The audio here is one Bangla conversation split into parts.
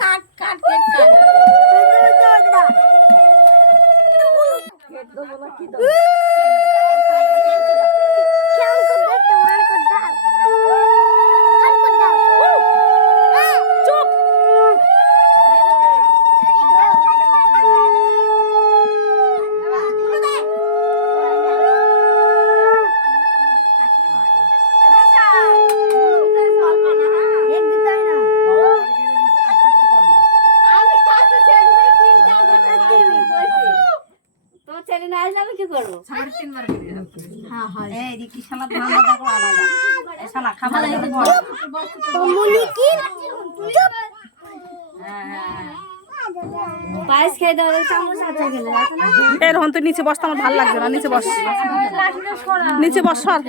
কাট কাট কেক কাট কেক দেবো না কি দেবো এরকম তো নিচে বসতে আমার ভালো লাগছে না। নিচে বস, নিচে বস সর।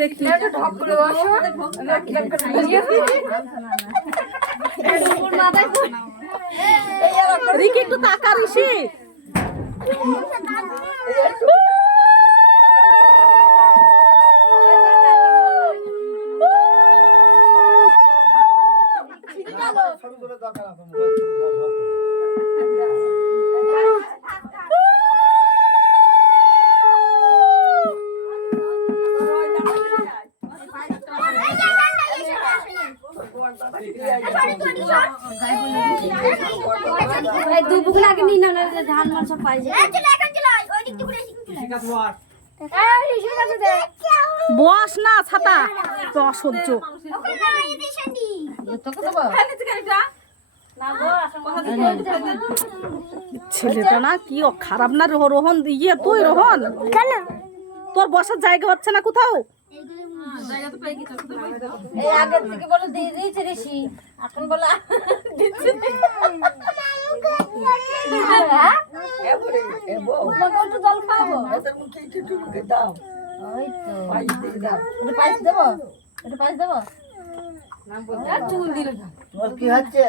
দেখি রিকি একটু তাকা ঋষি। বস না ছাতা তো অসহ্য। ছেলেটা না কি খারাপ না রোহন ইয়ে তুই রোহন তোর বসার জায়গা হচ্ছে না কোথাও। আগের থেকে বলে দিয়ে দিয়েছে ঋষি এখন বলে জল খাওয়াবো পায়েস দেবো একটু পায়েস দেবো চুল দিল কি হচ্ছে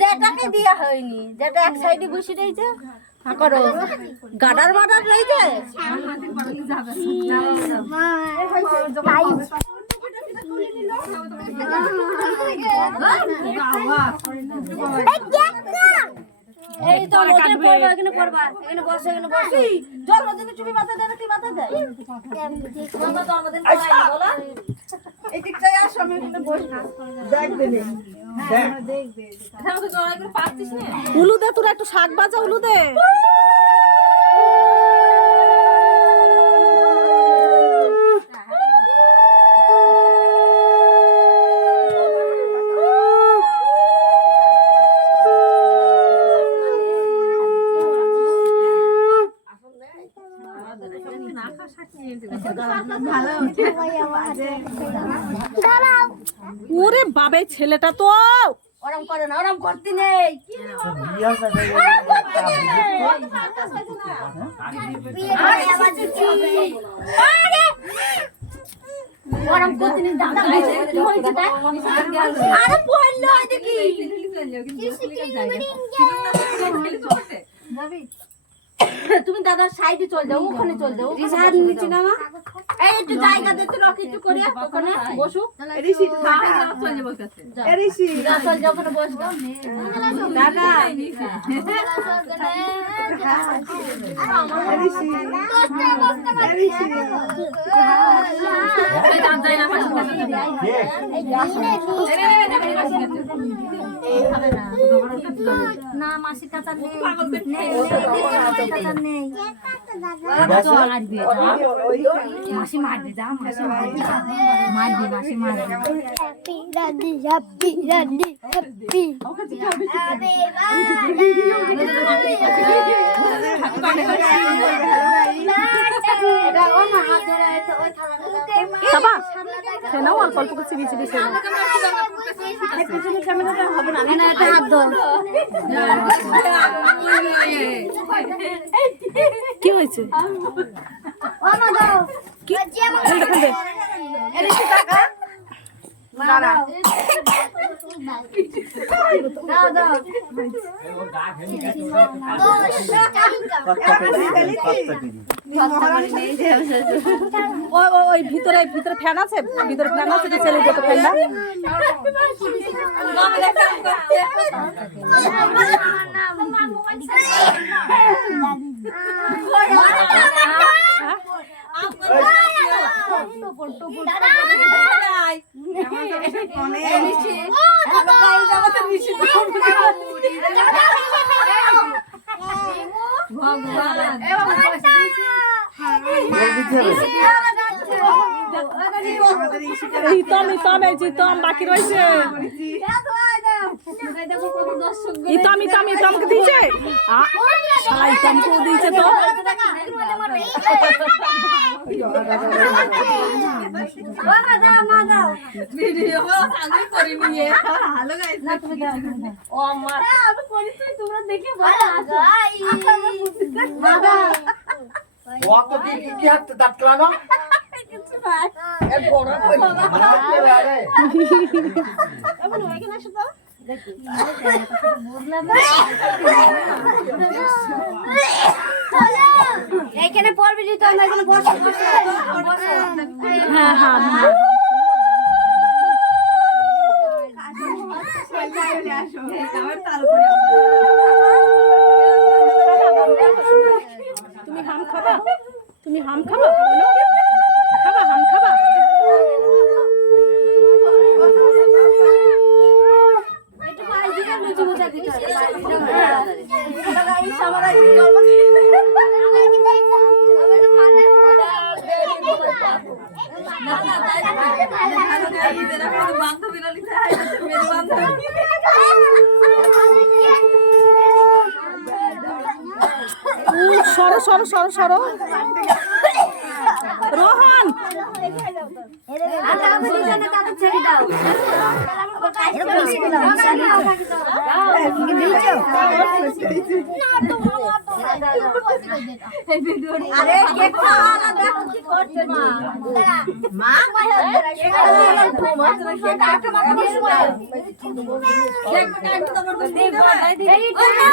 যেটাকে দিয়া হয়নি যেটা এক সাইডে বসে রয়েছে করো গাডার মাডার রয়েছে এই তো এখানে পড়বা এখানে পড়বা এখানে বসে এখানে বসে জন্মদিনে চুপি মাথা দেয় না কি মাথা দেয় বাবা জন্মদিন করাই বলা এই দিকটায় আসো আমি এখানে বসি না দেখ দেনে হ্যাঁ দেখ দে এটা তো জড়াই করে পাচ্ছিস না উলু দে তোরা একটু শাক বাজা উলু দে ওরে বাবে ছেলেটা তো ওরম করে না ওরম করতে নেই ওরম করতে নেই দাদা কি হয়েছে তাই আরে পড়লো দেখি তুমি দাদার সাইডে চল যাও ওখানে চল যাও রিসাদ নিচে নামা এই একটু জায়গা দে তো রকি একটু করে ওখানে বসু ঋষি চল যাও কাছে ঋষি চল যাও ওখানে বস দাদা ঋষি না মাসির কাছে মাসি মারবে যা মাসি মারবে মাসি মারবে খাবা খেয়ে নাও অল্প অল্প করে চিবি চিবি খেয়ে নাও। হবে না না এটা হাত ধর কি হয়েছে কি খেলতে খেলতে ওই ভিতরে ভিতরে ফ্যান আছে, ভিতরে ফ্যান আছে, ছেলে যেতে ফ্যানটা ইতম এই যে ইতম বাকি রয়েছে, ইতমকে দিয়েছে শালা ইতমকেও দিয়েছে তো এখানে পড়বি তো আমরা এখানে বসে হ্যাঁ হ্যাঁ হ্যাঁ তুমি হাম খাবা, তুমি হাম খাবা, বলো খাবা হাম খাবা। সরো সরো সরো সরো রোহন আরে কেক খাওয়া না দেখো কি করছে মা মা কেক কাটতে মাত্র কেক কাটতে তোমার